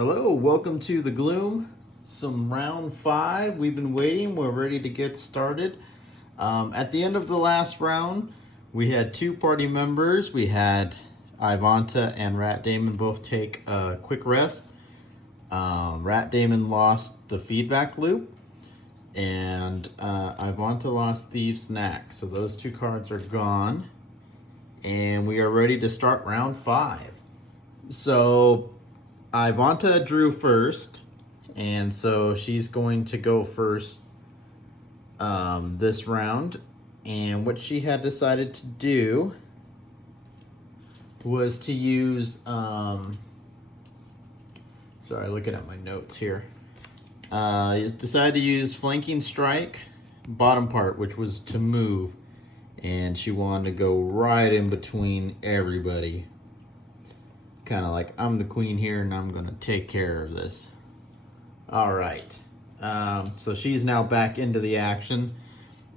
Hello, welcome to the Gloom. Some round 5. We've been waiting. We're ready to get started. At the end of the last round, we had 2 party members. We had Ivanta and Rat Damon both take a quick rest. Rat Damon lost the feedback loop, and Ivanta lost Thieves Snack. So those 2 cards are gone, and we are ready to start round 5. So Ivanta drew first, and so she's going to go first this round. And what she had decided to do was to use, sorry, looking at my notes here. Decided to use Flanking Strike, bottom part, which was to move. And she wanted to go right in between everybody. Kind of like, I'm the queen here and I'm going to take care of this. All right. So she's now back into the action.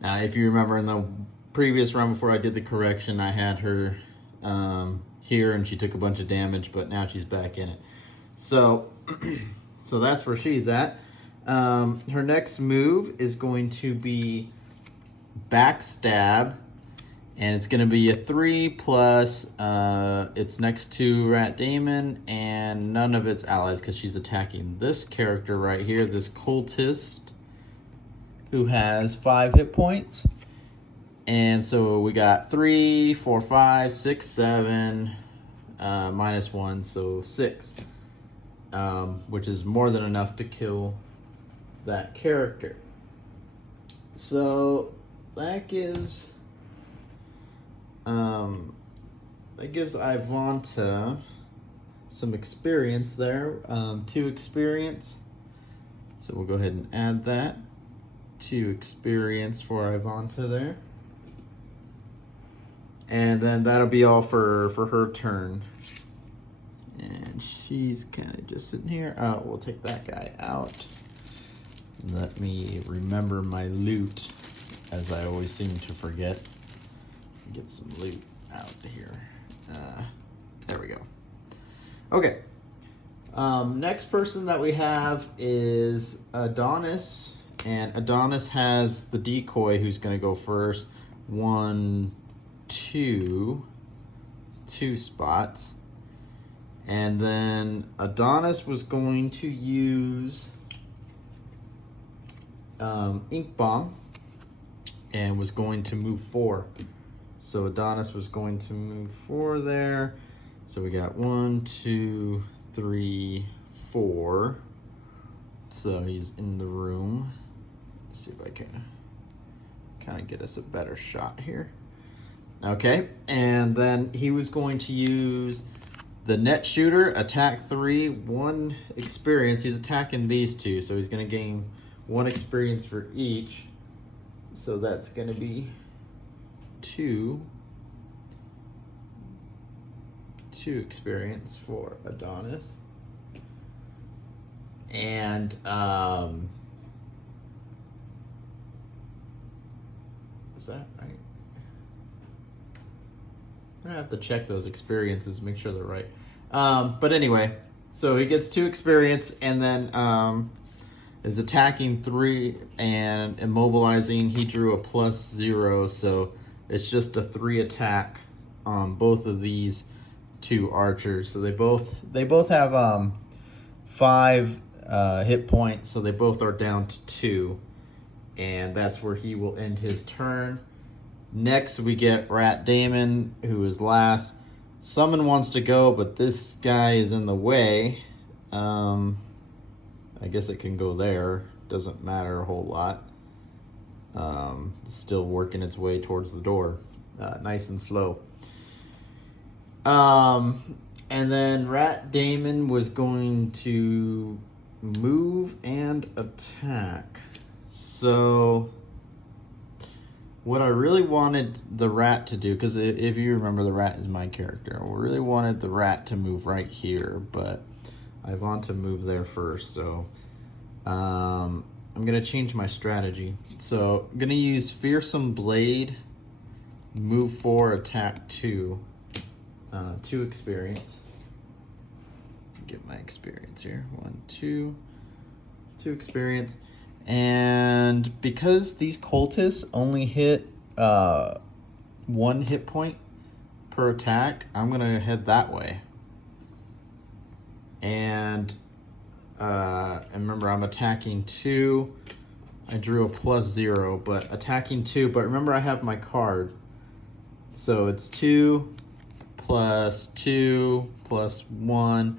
If you remember in the previous round before I did the correction, I had her here and she took a bunch of damage, but now she's back in it. So, so that's where she's at. Her next move is going to be Backstab. And it's going to be a 3 plus, it's next to Rat Damon and none of its allies because she's attacking this character right here, this cultist who has 5 hit points. And so we got 3, 4, 5, 6, 7, minus 1, so 6, which is more than enough to kill that character. So that gives Ivanta some experience there, 2 experience. So we'll go ahead and add that. 2 experience for Ivanta there. And then that'll be all for her turn. And she's kind of just sitting here. We'll take that guy out. Let me remember my loot, as I always seem to forget. Get some loot out here. There we go. Okay. Next person that we have is Adonis. And Adonis has the decoy who's going to go first. 1, 2 spots. And then Adonis was going to use Ink Bomb and was going to move 4. So Adonis was going to move 4 there. So we got 1, 2, 3, 4. So he's in the room. Let's see if I can kind of get us a better shot here. Okay, and then he was going to use the net shooter, attack 3, 1 experience. He's attacking these 2, so he's going to gain 1 experience for each. So that's going to be 2 experience for Adonis. And is that right? I'm gonna have to check those experiences, make sure they're right. But anyway, so he gets 2 experience and then is attacking 3 and immobilizing. He drew a +0, so it's just a 3 attack on both of these 2 archers. So they both have 5 hit points, so they both are down to 2, and that's where he will end his turn. Next we get Rat Damon, who is last. Summon wants to go, but this guy is in the way. I guess it can go there. Doesn't matter a whole lot. Still working its way towards the door, nice and slow. And then Rat Damon was going to move and attack. So what I really wanted the rat to do, because if you remember, the rat is my character. I really wanted the rat to move right here, but I want to move there first. So I'm going to change my strategy. So I'm going to use Fearsome Blade, move 4, attack 2. 2 experience. get my experience here. 1, 2, 2 experience. And because these cultists only hit 1 hit point per attack, I'm gonna head that way. And remember, I'm attacking 2. I drew a +0, but attacking 2. But remember, I have my card, so it's 2 + 2 + 1.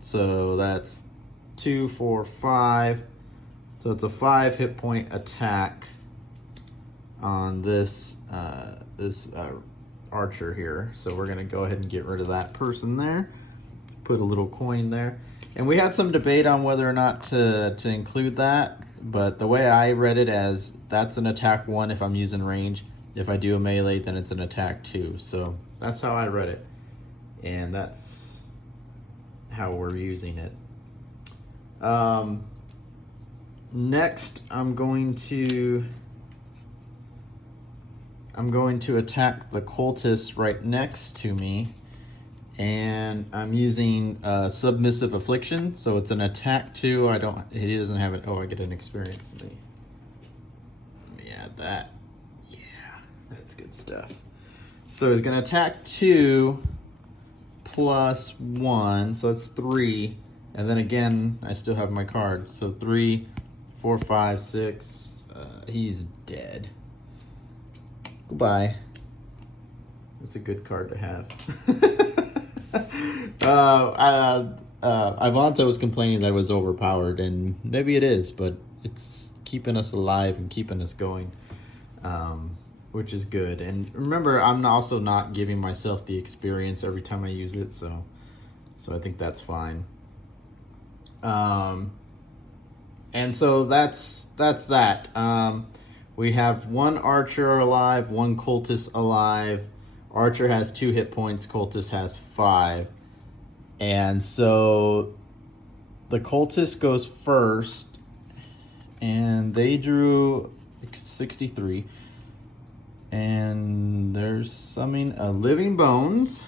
So that's 2, 4, 5. So it's a 5 hit point attack on this archer here. So we're gonna go ahead and get rid of that person there. Put a little coin there. And we had some debate on whether or not to include that, but the way I read it as that's an attack 1 if I'm using range. If I do a melee, then it's an attack 2. So that's how I read it. And that's how we're using it. Next, I'm going to attack the cultist right next to me. And I'm using Submissive Affliction, so it's an attack 2. He doesn't have it. Oh, I get an experience. Let me add that. Yeah, that's good stuff. So he's gonna attack 2 + 1, so it's 3. And then again, I still have my card. So 3, 4, 5, 6. He's dead. Goodbye. That's a good card to have. Ivanta was complaining that it was overpowered, and maybe it is, but it's keeping us alive and keeping us going, which is good. And remember, I'm also not giving myself the experience every time I use it, so I think that's fine. And so that's that. We have 1 archer alive, 1 cultist alive. Archer has 2 hit points, cultist has 5. And so the cultist goes first, and they drew 63. And they're summoning a Living Bones.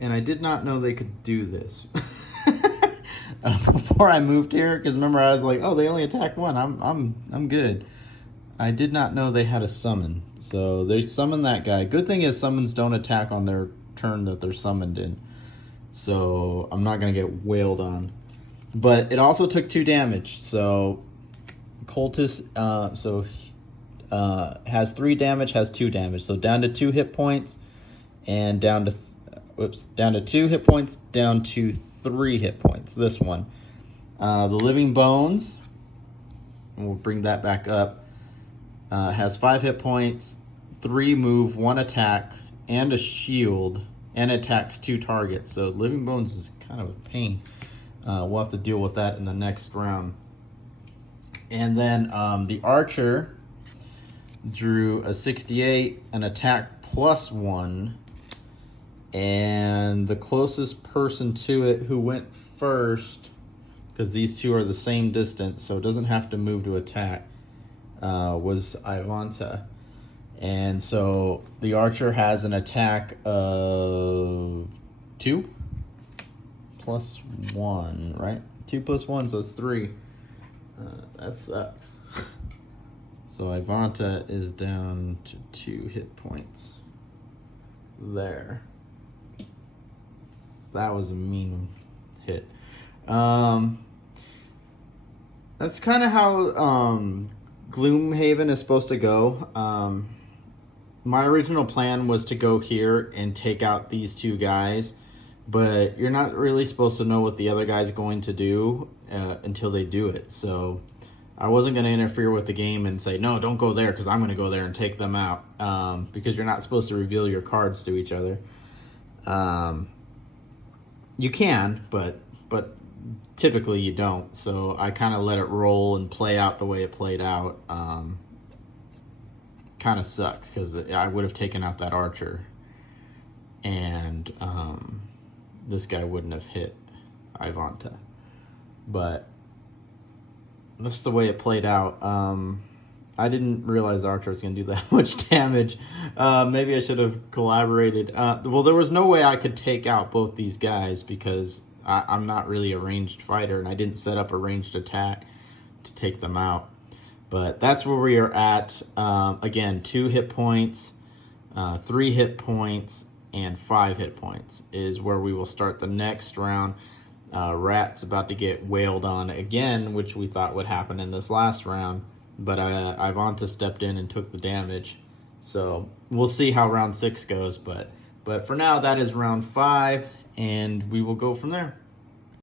And I did not know they could do this. Before I moved here, because remember I was like, oh, they only attacked 1. I'm good. I did not know they had a summon. So they summoned that guy. Good thing is summons don't attack on their turn that they're summoned in. So I'm not going to get wailed on. But it also took 2 damage. So cultist has 3 damage, has 2 damage. So down to 2 hit points and down to 2 hit points, down to 3 hit points. This one. The Living Bones, and we'll bring that back up. Has 5 hit points, 3 move, 1 attack, and a shield, and attacks 2 targets. So Living Bones is kind of a pain. We'll have to deal with that in the next round. And then the archer drew a 68, an attack +1, and the closest person to it who went first, because these 2 are the same distance, so it doesn't have to move to attack, was Ivanta. And so the archer has an attack of 2 + 1, right? 2 + 1, so it's 3. That sucks. So Ivanta is down to 2 hit points. There. That was a mean hit. That's kind of how Gloomhaven is supposed to go. My original plan was to go here and take out these 2 guys, but you're not really supposed to know what the other guy's going to do until they do it. So I wasn't going to interfere with the game and say, no, don't go there because I'm going to go there and take them out, because you're not supposed to reveal your cards to each other. You can, but typically you don't. So I kind of let it roll and play out the way it played out. Kind of sucks because I would have taken out that archer, and this guy wouldn't have hit Ivanta. But that's the way it played out. I didn't realize the archer was going to do that much damage. Maybe I should have collaborated. Well, there was no way I could take out both these guys because I'm not really a ranged fighter, and I didn't set up a ranged attack to take them out. But that's where we are at. Again, 2 hit points, 3 hit points, and 5 hit points is where we will start the next round. Rat's about to get wailed on again, which we thought would happen in this last round. But Ivanta stepped in and took the damage. So we'll see how round 6 goes. But for now, that is round 5, and we will go from there.